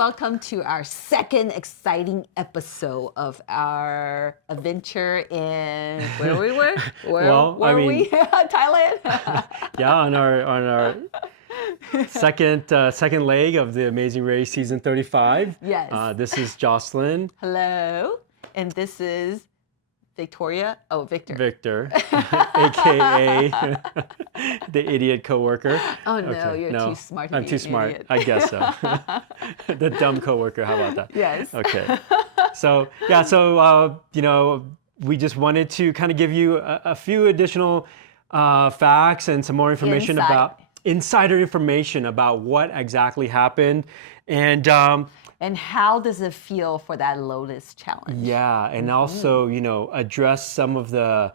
welcome to our second exciting episode of our adventure in where we were? We? Thailand? Yeah, on our second leg of the Amazing Race season 35. Yes. This is Jocelyn. Hello. And this is Victoria. Oh, Victor. Victor, aka the idiot coworker. Oh no, you're too smart to I'm be too an smart. idiot. I guess so. The dumb coworker. How about that? Yes. Okay. So we just wanted to kind of give you a few additional facts and some more information about insider information about what exactly happened, and how does it feel for that Lotus challenge? yeah, and also address some of the.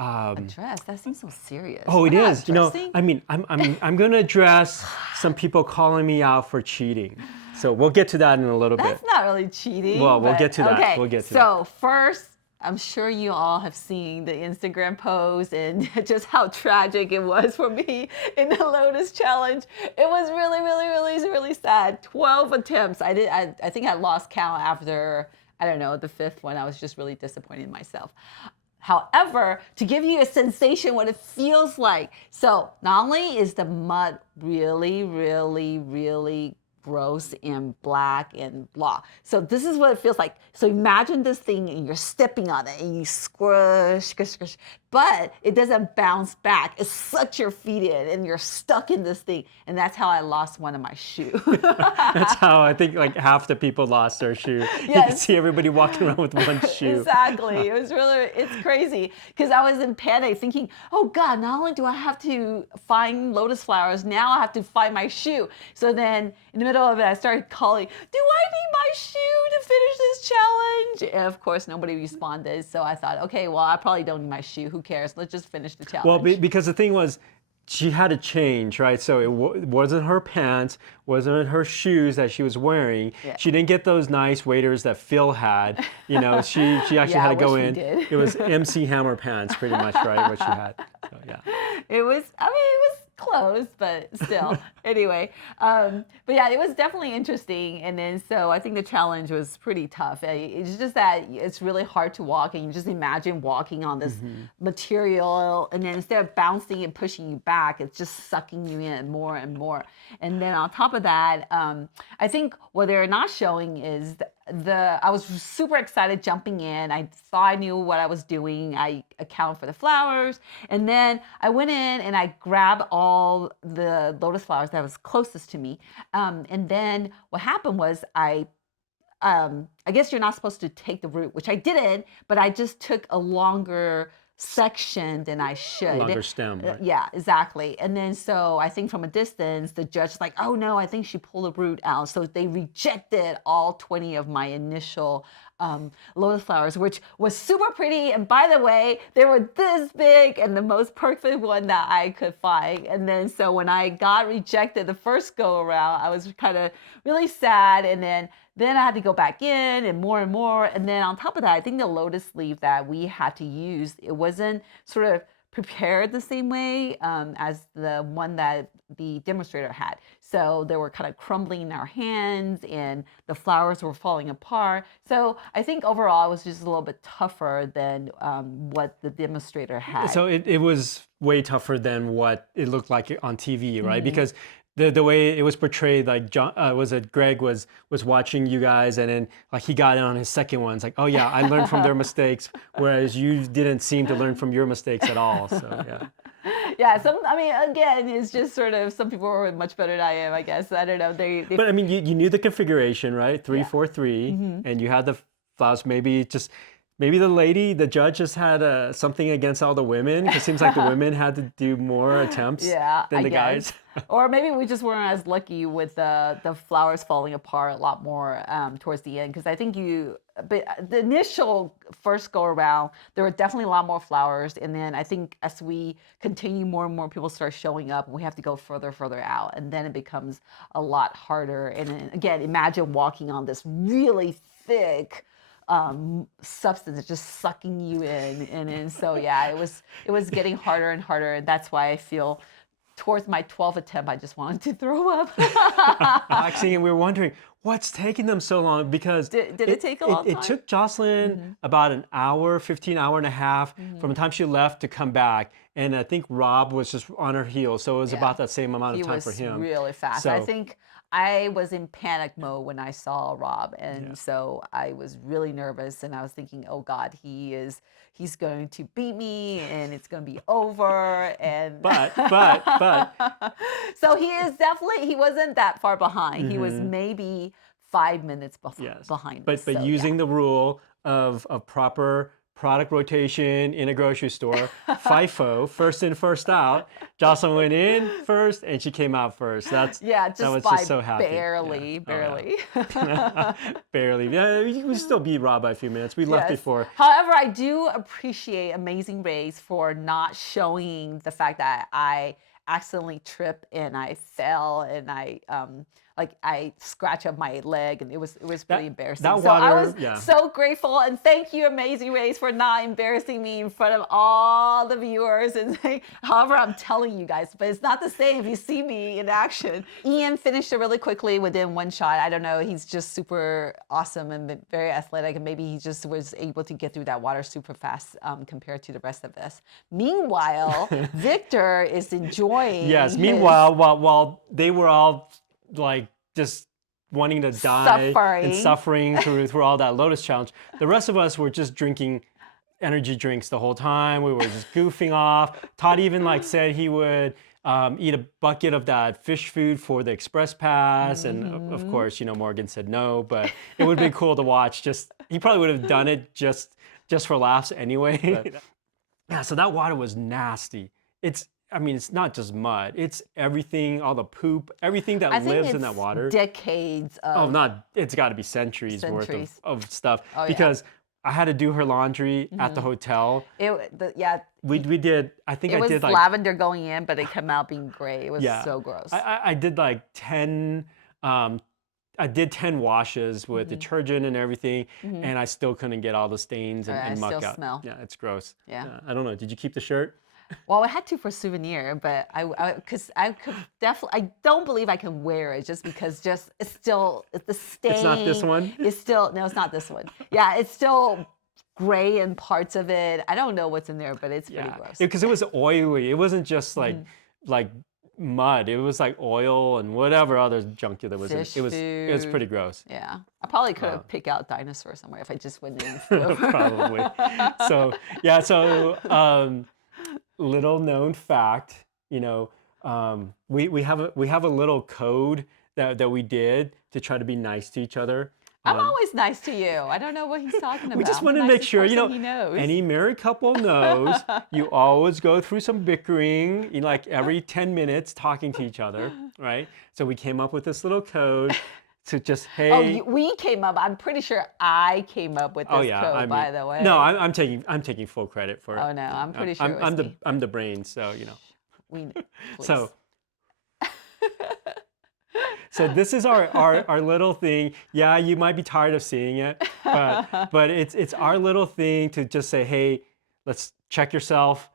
Address? That seems so serious. Oh, it We're is. not I mean, I'm going to address some people calling me out for cheating. So we'll get to that in a little bit. That's not really cheating. Well, we'll get to that. Okay. We'll get to so first, I'm sure you all have seen the Instagram post and just how tragic it was for me in the Lotus challenge. It was really, really, really, really sad. 12 attempts. I think I lost count after, I don't know, the fifth one. I was just really disappointed in myself. However, to give you a sensation what it feels like. So not only is the mud really, really, really gross and black and blah. So this is what it feels like. So imagine this thing and you're stepping on it and you squish, but it doesn't bounce back. It sucks your feet in and you're stuck in this thing. And that's how I lost one of my shoes. That's how I think like half the people lost their shoe. Yes. You can see everybody walking around with one shoe. Exactly. It's crazy because I was in panic thinking, oh God, not only do I have to find lotus flowers, now I have to find my shoe. So then in the middle of it, I started calling, do I need my shoe to finish this challenge? And of course, nobody responded. So I thought, okay, well, I probably don't need my shoe. Who cares? Let's just finish the challenge. Well, because the thing was, she had to change, right? So it wasn't her pants, wasn't her shoes that she was wearing. Yeah. She didn't get those nice waders that Phil had. She actually had to go in. It was MC Hammer pants, pretty much, right? What she had. So, yeah. It was close, but still. Anyway, but yeah, it was definitely interesting. And then so I think the challenge was pretty tough. It's just that it's really hard to walk, and you just imagine walking on this material, and then instead of bouncing and pushing you back, it's just sucking you in more and more. And then on top of that, I think what they're not showing is I was super excited jumping in. I thought I knew what I was doing. I accounted for the flowers. And then I went in and I grabbed all the lotus flowers that was closest to me. And then what happened was I guess you're not supposed to take the root, which I didn't, but I just took a longer section than I should. Longer stem. Right? Yeah, exactly. And then so I think from a distance, the judge's like, oh no, I think she pulled the root out. So they rejected all 20 of my initial lotus flowers, which was super pretty. And by the way, they were this big and the most perfect one that I could find. And then so when I got rejected the first go around, I was kind of really sad. And then I had to go back in and more. And then on top of that, I think the lotus leaf that we had to use, it wasn't sort of prepared the same way as the one that the demonstrator had. So they were kind of crumbling in our hands and the flowers were falling apart. So I think overall it was just a little bit tougher than what the demonstrator had. So it was way tougher than what it looked like on TV, right? Because the way it was portrayed, like Greg was watching you guys, and then like he got in on his second one. It's like, oh yeah, I learned from their mistakes, whereas you didn't seem to learn from your mistakes at all. So yeah. Yeah, again, it's just sort of some people were much better than I am, I guess. I don't know. But I mean, you knew the configuration, right? 3-4-3, and you had the flowers. Maybe the judge just had something against all the women. Because it seems like the women had to do more attempts than the guys. Or maybe we just weren't as lucky with the flowers falling apart a lot more towards the end. Because I think but the initial first go around, there were definitely a lot more flowers. And then I think as we continue, more and more people start showing up, and we have to go further out. And then it becomes a lot harder. And then, again, imagine walking on this really thick substance that's just sucking you in, and so yeah, it was getting harder and harder, and that's why I feel towards my 12th attempt, I just wanted to throw up. Actually, and we were wondering what's taking them so long because Did it take a long it time? took Jocelyn about an hour, 15 hour and a half from the time she left to come back. And I think Rob was just on her heels. So it was about that same amount of time for him. He was really fast. I think I was in panic mode when I saw Rob. And so I was really nervous and I was thinking, oh God, he's going to beat me and it's going to be over. And But. So he wasn't that far behind. He was maybe 5 minutes behind. But So, using the rule of proper product rotation in a grocery store, FIFO, first in, first out. Jocelyn went in first and she came out first. That was by just so happy. barely. Barely. Yeah, we still beat Rob by a few minutes. We left before. However, I do appreciate Amazing Race for not showing the fact that I accidentally tripped and I fell and I scratched up my leg and it was pretty embarrassing. So I was so grateful and thank you, Amazing Race, for not embarrassing me in front of all the viewers. And however, I'm telling you guys, but it's not the same if you see me in action. Ian finished it really quickly within one shot. I don't know, he's just super awesome and very athletic, and maybe he just was able to get through that water super fast compared to the rest of us. Meanwhile, Victor is enjoying. Yes. Meanwhile, while they were all like just wanting to die and suffering through all that Lotus challenge, the rest of us were just drinking energy drinks the whole time. We were just goofing off. Todd even said he would eat a bucket of that fish food for the express pass, and of course, Morgan said no, but it would be cool to watch. He probably would have done it just for laughs anyway. Yeah, so that water was nasty. It's not just mud. It's everything, all the poop, everything that lives in that water. Decades of... it's got to be centuries worth of stuff. Oh, because I had to do her laundry at the hotel. We did, I think I did It was lavender going in, but it came out being gray. It was so gross. I did 10... I did 10 washes with detergent and everything, and I still couldn't get all the stains and muck out. Smell. Yeah, it's gross. Yeah. I don't know. Did you keep the shirt? Well, I had to for souvenir, but because I could definitely, I don't believe I can wear it just because it's the stain. It's not this one? No, it's not this one. Yeah, it's still gray in parts of it. I don't know what's in there, but it's pretty gross. Because it was oily. It wasn't just like mud. It was like oil and whatever other junk that was in it. It was pretty gross. Yeah. I probably could have picked out dinosaur somewhere if I just went in. Probably. So little known fact, we have a little code that we did to try to be nice to each other. I'm always nice to you. I don't know what he's talking about. We just want to make sure, knows. Any married couple knows you always go through some bickering, every 10 minutes talking to each other, right? So we came up with this little code to just, hey. Oh, we came up. I'm pretty sure I came up with this code, by the way. No, I'm taking full credit for it. Oh no, I'm pretty sure it was I'm the brains, so We know. So this is our little thing. Yeah, you might be tired of seeing it, but it's our little thing to just say, hey, let's check yourself,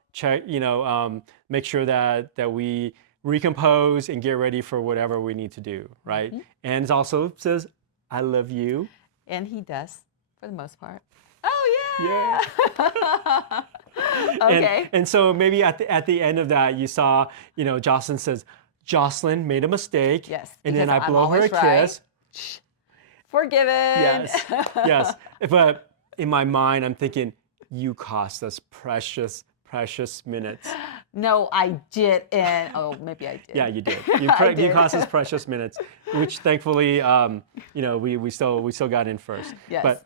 make sure that we recompose and get ready for whatever we need to do, right? And it also says, I love you. And he does, for the most part. Oh, yeah. Okay. And so maybe at the end of that, you saw, Jocelyn says, Jocelyn made a mistake. Yes. And then I blow her a kiss. Forgiven. Yes. But in my mind, I'm thinking, you cost us precious minutes. No, I didn't. Oh, maybe I did. Yeah, you did. You cost us precious minutes, which thankfully, we still got in first. Yes. But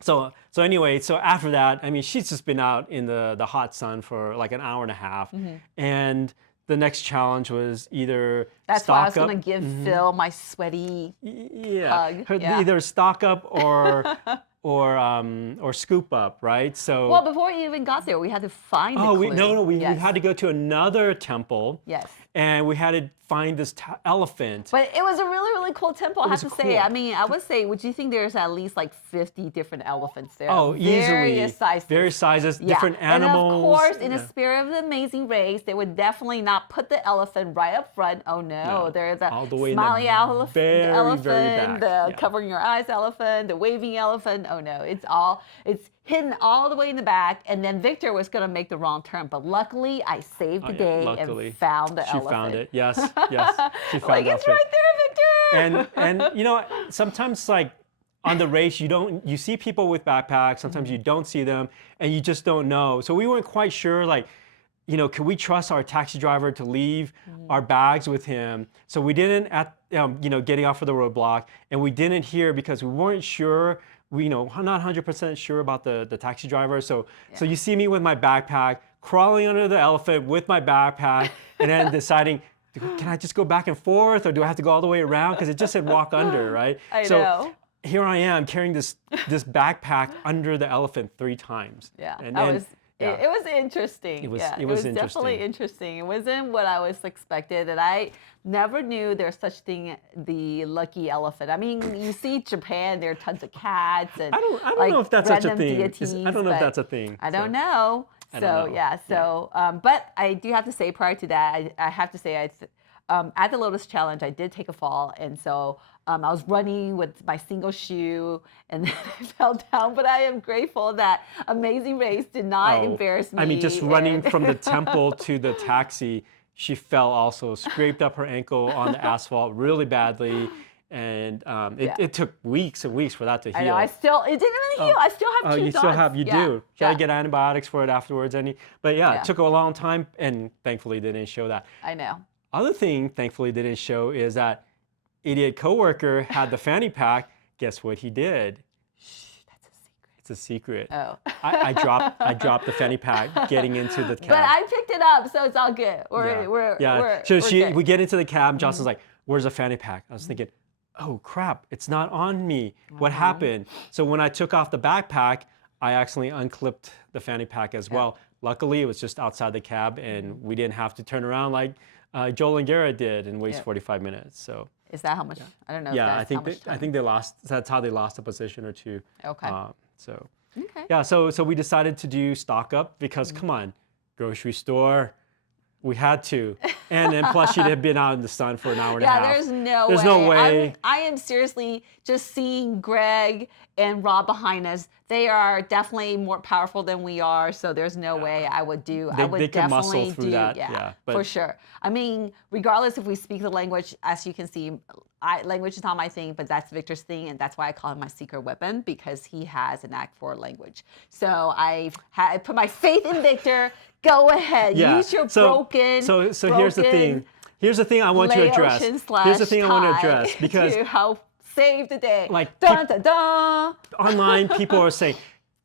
so anyway, so after that, she's just been out in the hot sun for like an hour and a half, and the next challenge was either That's stock why I was up. going to give Phil my sweaty hug. Either stock up or or scoop up, right? So Well, before we even got there, we had to find a oh, clue. we Yes. had to go to another temple. Yes. And we had to find this elephant. But it was a really, really cool temple, I have to say. cool. I mean, I would say, would you think there's at least like 50 different elephants there? Oh, Various easily. sizes. Various sizes, different And animals. of course, in yeah. the spirit of the amazing race, they would definitely not put the elephant right up front. Oh no, No, there's a all the way in the smiley elephant, very, very back. the Yeah. covering your eyes elephant, the waving elephant. Oh no, it's hidden all the way in the back. And then Victor was going to make the wrong turn, but luckily I saved the day and found the elephant. She found it. Yes, yes. She found Like, the it's elephant. right there, Victor. And you know, sometimes like on the race, you see people with backpacks. Sometimes you don't see them, and you just don't know. So we weren't quite sure, like, you know, could we trust our taxi driver to leave our bags with him? So we didn't you know, getting off of the roadblock, and we didn't hear because we weren't sure. We, you know, not 100% sure about the taxi driver. So you see me with my backpack, crawling under the elephant with my backpack, and then deciding, can I just go back and forth, or do I have to go all the way around? Because it just said walk under, right? I know. Here I am carrying this backpack under the elephant 3 times. Yeah, And that then, was. It was interesting. It was- yeah, it was definitely interesting. It wasn't what I was expected, and I never knew there's such thing, the lucky elephant. I mean, you see Japan, there are tons of cats and I don't like know if that's such a random thing. deities, I don't know if but that's a thing. I don't know. So know. yeah, so but I do have to say, prior to that, I have to say at the Lotus Challenge, I did take a fall, and so I was running with my single shoe, and then I fell down. But I am grateful that Amazing Race did not embarrass me. I mean, just running from the temple to the taxi, she fell also, scraped up her ankle on the asphalt really badly. And it took weeks and weeks for that to heal. I know. It didn't even heal. I still have 2 you dots. still have, you do. Try Yeah. to get antibiotics for it afterwards. But yeah, Yeah. it took a long time, and thankfully they didn't show that. I know. Other thing, thankfully, they didn't show is that idiot coworker had the fanny pack. Guess what he did? Shh, that's a secret. It's a secret. Oh. I dropped the fanny pack getting into the cab. But I picked it up, so it's all good. We get into the cab. Jocelyn's like, "Where's the fanny pack?" I was thinking, "Oh crap, it's not on me. What happened?" So when I took off the backpack, I accidentally unclipped the fanny pack as well. Luckily, it was just outside the cab, and we didn't have to turn around like Joel and Garrett did and waste 45 minutes. So Is that how much? I don't know. If yeah, that's I think how much time. they lost. That's how they lost a position or 2. Okay. So Okay. yeah, so we decided to do stock up because come on, grocery store, we had to, and then plus she'd have been out in the sun for an hour and a half. There's no There's way. no way. I am seriously just seeing Greg and Rob behind us. They are definitely more powerful than we are, so there's no way I would do. I would they could muscle definitely through do. that, Yeah, but- for sure. I mean, regardless if we speak the language, as you can see, language is not my thing, but that's Victor's thing, and that's why I call him my secret weapon, because he has a knack for language. So I put my faith in Victor. Go ahead, use your broken. So here's the thing. Here's the thing I want to address. Here's the thing I want to address because to help save the day. Like, dun, dun, dun. online people are saying,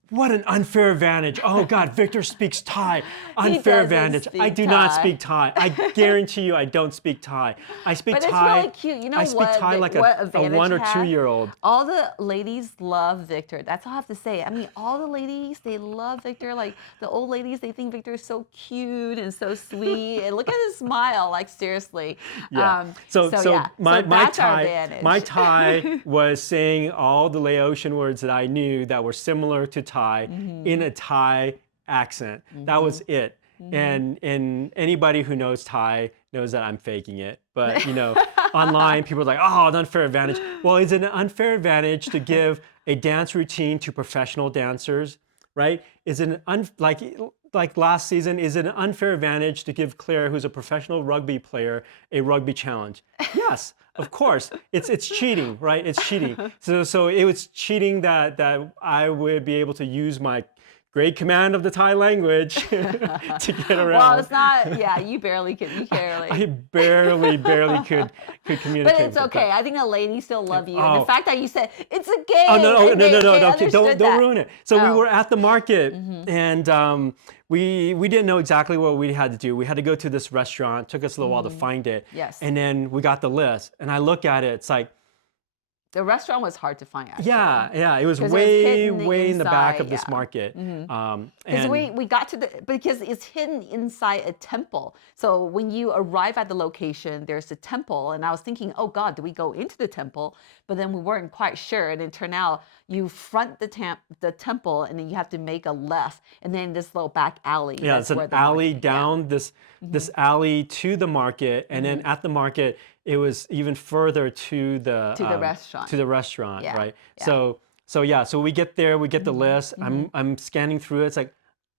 "What an unfair advantage. Oh God, Victor speaks Thai. Unfair doesn't advantage. speak I do not Thai." speak Thai. I guarantee you I don't speak Thai. I speak But Thai. it's really cute. You know I speak what? Thai like what a advantage 1 or have? 2-year-old. All the ladies love Victor. That's all I have to say. I mean, all the ladies, they love Victor. Like the old ladies, they think Victor is so cute and so sweet. And look at his smile. Like seriously. Yeah. So my that's our advantage. Thai was saying all the Laotian words that I knew that were similar to Thai in a Thai accent. That was it. And anybody who knows Thai knows that I'm faking it. But you know, online people are like, "Oh, an unfair advantage." Well, is it an unfair advantage to give a dance routine to professional dancers, right? Is it like last season, is it an unfair advantage to give Claire, who's a professional rugby player, a rugby challenge? Yes, of course. It's cheating, right? It's cheating. So it was cheating that I would be able to use my great command of the Thai language to get around. Well, it's not. Yeah, you barely could. You barely. I barely could communicate. But it's with okay. that. I think the ladies still love you. And Oh. the fact that you said it's a game. Oh no! and they Okay, don't understood that. ruin it. So we Oh. were at the market, and we didn't know exactly what we had to do. We had to go to this restaurant. Took us a little while to find it. Yes. And then we got the list, and I look at it. It's like The restaurant was hard to find actually. Yeah, it was 'Cause it was way, hidden way in the back inside, of this yeah. market. Because And we got to because it's hidden inside a temple. So when you arrive at the location, there's a temple, and I was thinking, oh God, do we go into the temple? But then we weren't quite sure, and it turned out you front the temple, and then you have to make a left, and then this little back alley. yeah, That's it's where an the alley market, down this alley to the market, and then at the market, it was even further to the restaurant. to the restaurant, Yeah, right? yeah. So we get there, we get the list. I'm scanning through it. It's like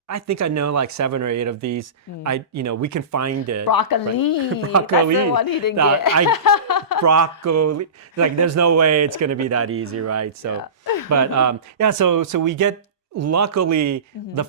I think I know like 7 or 8 of these. We can find it. Broccoli. Broccoli. That's the one he didn't get. Broccoli. Like there's no way it's gonna be that easy, right? So, but so we get luckily the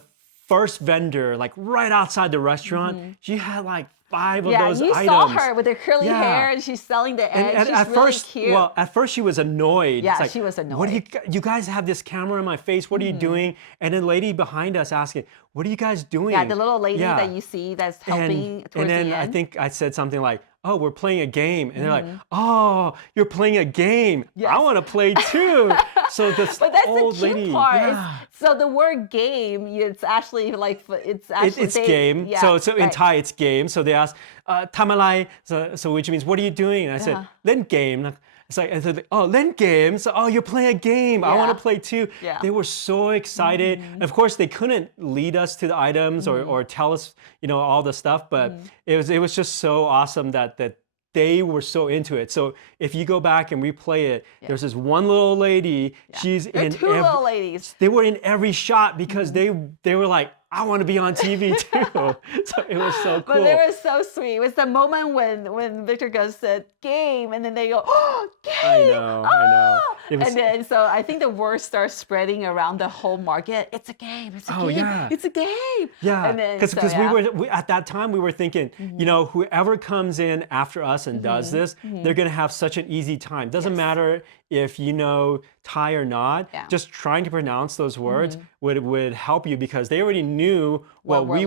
first vendor like right outside the restaurant. She had like 5 of those you items. saw her with her curly Yeah. hair, and she's selling the eggs. And She's at really first, cute. well, at first she was annoyed. Yeah, It's like, she was What do you guys have this camera in my face? What are you doing? And then lady behind us asking, what are you guys doing? Yeah, the little lady Yeah. that you see that's helping towards and then the end. I think I said something like, oh, we're playing a game. And they're like, oh, you're playing a game. I want to play too. So this But that's old the cute lady. part. Yeah. So the word game, it's actually like it's actually It's game. Yeah, So in right. Thai, it's game. So they ask, tamalai, so which means, what are you doing? And I said, len game. It's like, I said, oh, len game. So, oh, you're playing a game. I want to play too. Yeah. They were so excited. And of course, they couldn't lead us to the items or tell us, all the stuff. But it was just so awesome that they were so into it. So if you go back and replay it, there's this one little lady. She's There are in two little ladies. They were in every shot because they were like, I want to be on TV too. So it was so cool. But they were so sweet. It was the moment when Victor goes said game, and then they go, oh, game. I know. It was, And then so I think the word starts spreading around the whole market. It's a game. It's a game. yeah. It's a game. Yeah, And then because so, we at that time we were thinking, whoever comes in after us and does this, they're gonna have such an easy time. Doesn't matter if you know Thai or not. Yeah. Just trying to pronounce those words would help you because they already knew what we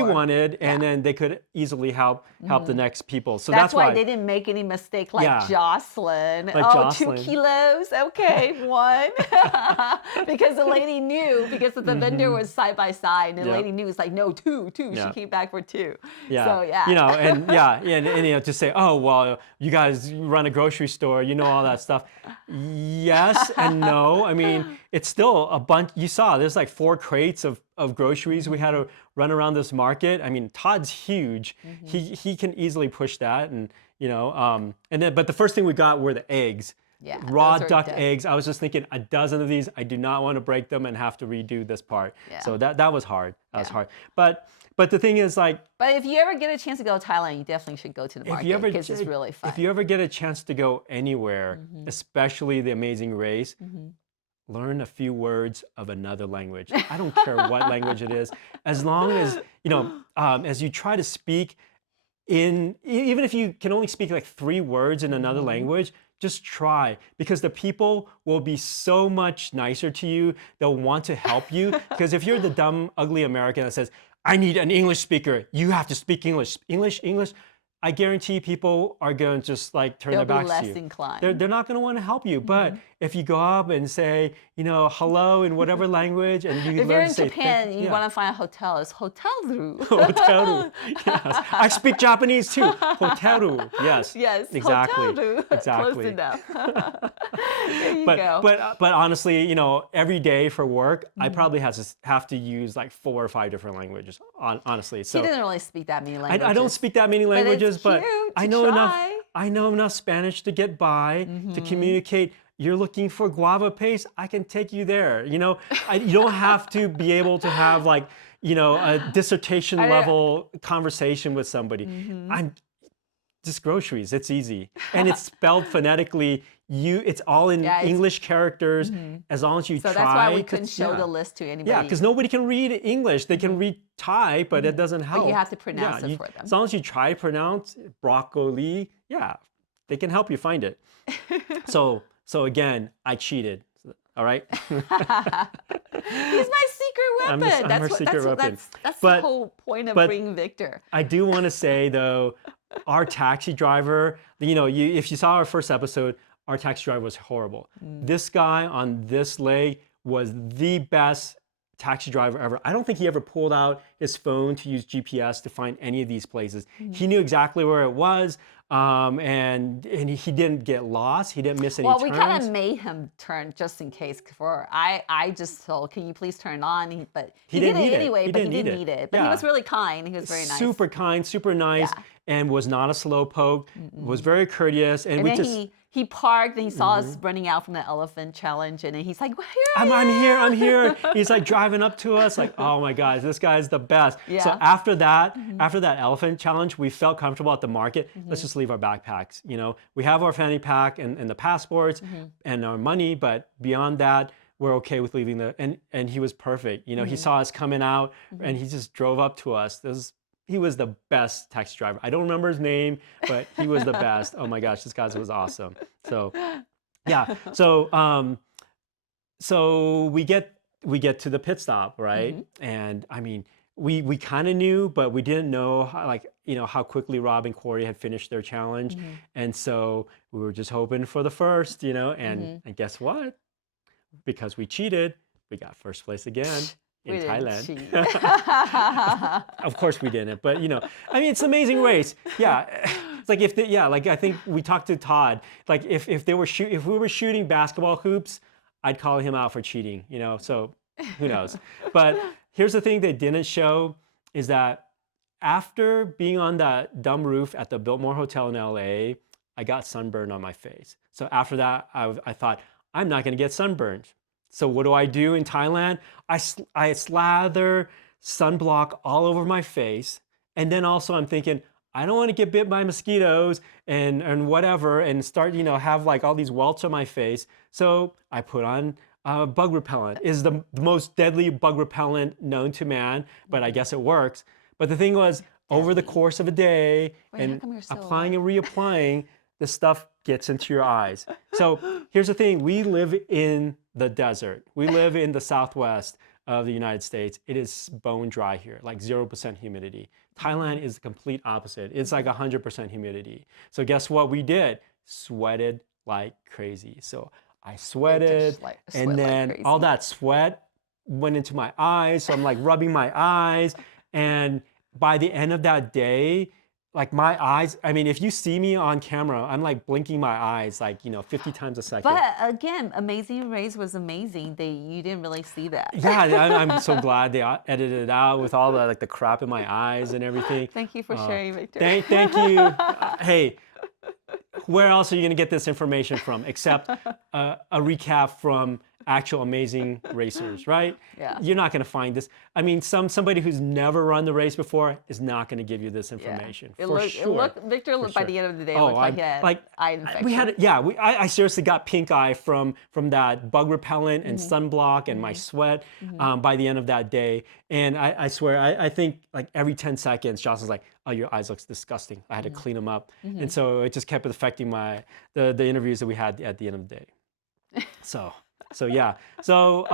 for. wanted, and then they could easily help the next people. So that's why they didn't make any mistake like Jocelyn. Like Jocelyn. 2 kilos. Okay, 1. Because the lady knew, because the vendor was side by side, and the lady knew it's like, no, 2. Yeah. She came back for 2. Yeah. So yeah. And to say, oh, well, you guys run a grocery store, you know all that stuff. Yes and no. I mean, it's still a bunch. You saw there's like 4 crates of groceries we had to run around this market. I mean, Todd's huge. He can easily push that, and but the first thing we got were the eggs. Yeah, Raw those are duck good. eggs. I was just thinking a dozen of these. I do not want to break them and have to redo this part. Yeah. So that was hard. That was hard. But the thing is, like, But if you ever get a chance to go to Thailand, you definitely should go to the market because it's really fun. if you ever get a chance to go anywhere, especially the Amazing Race, learn a few words of another language. I don't care what language it is, as long as as you try to speak even if you can only speak like 3 words in another language. Just try, because the people will be so much nicer to you. They'll want to help you. Because if you're the dumb, ugly American that says, I need an English speaker, you have to speak English. English. I guarantee people are going to just like turn their backs to you. They'll be less inclined. They're not going to want to help you. But if you go up and say, hello in whatever language, and you If learn you're to in say Japan, thank you want to find a hotel, it's hotelru. Hoteru. Yes. I speak Japanese too. Hoteru. Yes. Yes, Exactly. hotelru. Exactly. Close enough. There you go. But honestly, every day for work, I probably have to use like 4 or 5 different languages. Honestly, so He doesn't really speak that many languages. I don't speak that many languages, but cute I to know try. I know enough Spanish to get by, to communicate. You're looking for guava paste, I can take you there. You don't have to be able to have like, a dissertation level conversation with somebody. I'm just groceries, it's easy. And it's spelled phonetically. It's all in English characters, as long as you try. So that's why we couldn't show the list to anybody. Yeah, because nobody can read English. They can read Thai, but it doesn't help. But you have to pronounce it for them. As long as you try to pronounce broccoli, they can help you find it. So again, I cheated. All right. He's my secret weapon. I'm her secret weapon. That's But- the whole point of but- bringing Victor. I do want to say though, our taxi driver, if you saw our first episode, our taxi driver was horrible. This guy on this leg was the best taxi driver ever. I don't think he ever pulled out his phone to use GPS to find any of these places. He knew exactly where it was, and he didn't get lost. He didn't miss any Well, turns. we kind of made him turn just in case. I just told, can you please turn on? But he did it anyway. But he didn't need it. But he was really kind. He was very nice. Super kind, super nice, and was not a slowpoke. Was very courteous, and we then just. He parked and he saw us running out from the elephant challenge, and then he's like, well, here I'm here. He's like driving up to us, like, oh my gosh, this guy's the best. Yeah. So after that elephant challenge, we felt comfortable at the market. Let's just leave our backpacks. You know, we have our fanny pack and the passports and our money, but beyond that, we're okay with leaving and he was perfect. You know, he saw us coming out and he just drove up to us. He was the best taxi driver. I don't remember his name, but he was the best. Oh my gosh, this guy was awesome. So, yeah. So we get to the pit stop, right? And I mean, we kind of knew, but we didn't know how quickly Rob and Corey had finished their challenge, and so we were just hoping for the first, and guess what? Because we cheated, we got first place again. In Thailand. Of course we didn't, but I mean, it's an amazing race. Yeah. It's like I think we talked to Todd, like if we were shooting basketball hoops, I'd call him out for cheating, so who knows. But here's the thing they didn't show is that after being on that dumb roof at the Biltmore Hotel in LA, I got sunburned on my face. So after that, I thought, I'm not gonna get sunburned. So what do I do in Thailand? I slather sunblock all over my face. And then also I'm thinking, I don't want to get bit by mosquitoes and whatever and start, have like all these welts on my face. So I put on bug repellent. Is the most deadly bug repellent known to man, but I guess it works. But the thing was, over the course of a day and applying and reapplying, the stuff gets into your eyes. So here's the thing, we live in the desert. We live in the southwest of the United States. It is bone dry here, like 0% humidity. Thailand is the complete opposite. It's like 100% humidity. So guess what we did? Sweated like crazy. So I sweated and then all that sweat went into my eyes. So I'm like rubbing my eyes. And by the end of that day, like my eyes, I mean, if you see me on camera, I'm like blinking my eyes like, 50 times a second. But again, Amazing Race was amazing. You didn't really see that. Yeah, I'm so glad they edited it out with all the crap in my eyes and everything. Thank you for sharing, Victor. Thank you. Hey, where else are you gonna get this information from except a recap from actual amazing racers, right? Yeah. You're not gonna find this. I mean, somebody who's never run the race before is not gonna give you this information. Victor looked by the end of the day, looked like he had eye infection. I seriously got pink eye from that bug repellent and sunblock and my sweat by the end of that day. And I swear, I think like every 10 seconds, Jocelyn's like, oh, your eyes looks disgusting. I had to clean them up. And so it just kept affecting the interviews that we had at the end of the day. So yeah. So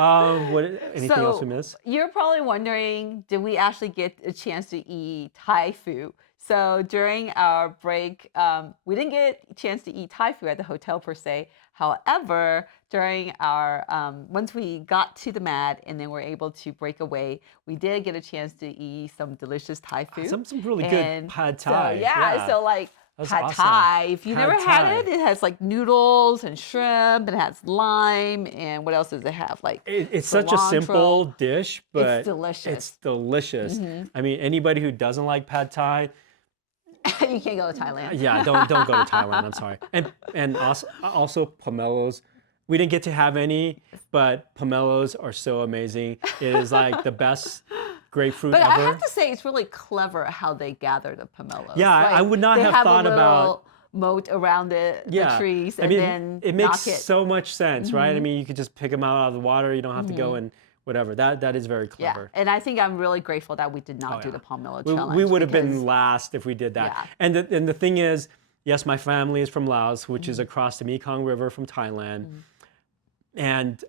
anything else we missed? You're probably wondering, did we actually get a chance to eat Thai food? So during our break, we didn't get a chance to eat Thai food at the hotel per se. However, during our, once we got to the mat and then we're able to break away, we did get a chance to eat some delicious Thai food. Some really good pad Thai. So like, Pad Thai. If you never had it, it has like noodles and shrimp, and it has lime, and what else does it have? Like it's such a simple dish, but it's delicious. It's delicious. I mean, anybody who doesn't like Pad Thai, you can't go to Thailand. Yeah, don't go to Thailand. I'm sorry. And also pomelos. We didn't get to have any, but pomelos are so amazing. It is like the best grapefruit ever. But I have to say, it's really clever how they gather the pomelos. Yeah, like, I would not have thought about moat around the trees, and then it makes so much sense, right? I mean, you could just pick them out of the water. You don't have to go and whatever. That is very clever. Yeah, and I think I'm really grateful that we did not do the pomelo challenge. We would have been last if we did that. Yeah. And the thing is, yes, my family is from Laos, which is across the Mekong River from Thailand, and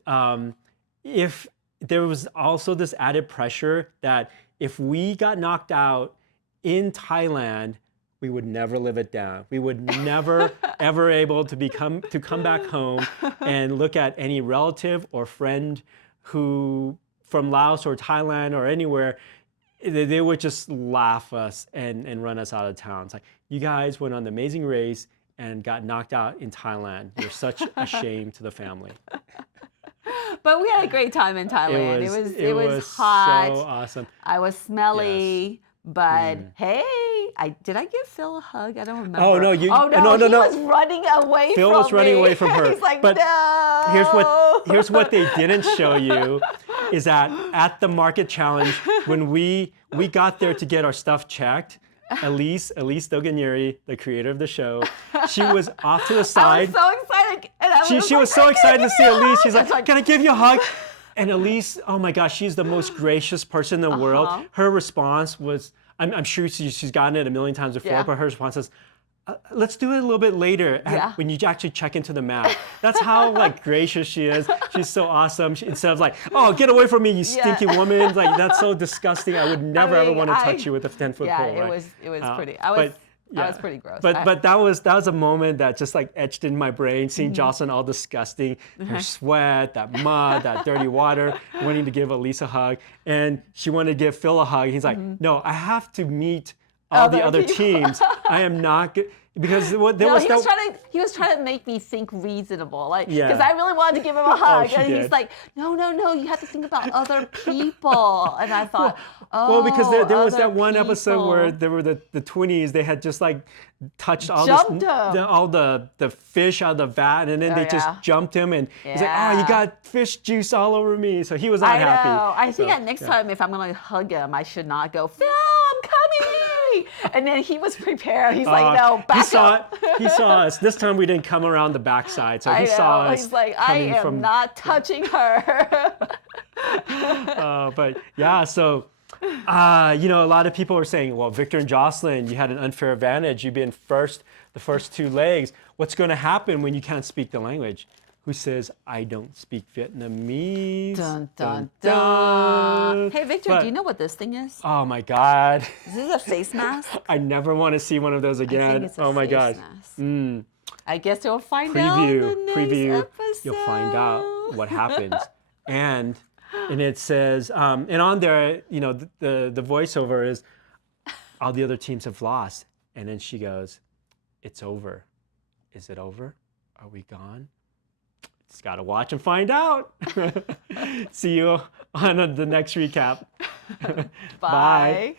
if there was also this added pressure that if we got knocked out in Thailand, we would never live it down. We would never ever able to come back home and look at any relative or friend who from Laos or Thailand or anywhere. They would just laugh us and run us out of town. It's like, you guys went on the amazing race and got knocked out in Thailand. You're such a shame to the family. But we had a great time in Thailand. It was hot. So awesome. I was smelly, but hey, did I give Phil a hug? I don't remember. Oh no, he no. was running away Phil from was running me. away from her. He's like, but no. here's what they didn't show you is that at the market challenge, when we got there to get our stuff checked, Elise Doganieri, the creator of the show, she was off to the side. I was so excited. And she was so excited to see Elise. She's like, can I give you a hug? And Elise, oh my gosh, she's the most gracious person in the world. Her response was, I'm sure she's gotten it a million times before, but her response is, let's do it a little bit later when you actually check into the map. That's how like gracious she is. She's so awesome. Instead of like, oh, get away from me, you stinky woman. Like, that's so disgusting. I would never ever want to touch you with a 10-foot pole. It was pretty. I was pretty gross. But that was a moment that just like etched in my brain, seeing Jocelyn all disgusting, her sweat, that mud, that dirty water, wanting to give Elise a hug. And she wanted to give Phil a hug. He's like, no, I have to meet all the other teams. I am not good. Because he was trying to make me think reasonable, like, because I really wanted to give him a hug, and he's like, no, you have to think about other people, and I thought, because there was that one episode where there were the twinnies, they had just like touched all the fish out of the vat, and then they just jumped him, and he's like, oh, you got fish juice all over me, so he was not happy. I think that next time if I'm gonna hug him, I should not go, Phil, I'm coming. And then he was prepared. He's like, no, back up. He saw us. This time we didn't come around the backside, so he saw us. He's like, I am not touching her. But yeah, so a lot of people were saying, well, Victor and Jocelyn, you had an unfair advantage. You've been first the first two legs. What's going to happen when you can't speak the language? Who says, I don't speak Vietnamese? Dun, dun, dun. Hey, Victor, do you know what this thing is? Oh, my God. Is this a face mask? I never want to see one of those again. I think it's a face mask. I guess you'll find out in the next episode. You'll find out what happens. And it says, and on there, the voiceover is, all the other teams have lost. And then she goes, it's over. Is it over? Are we gone? Just got to watch and find out. See you on the next recap. Bye.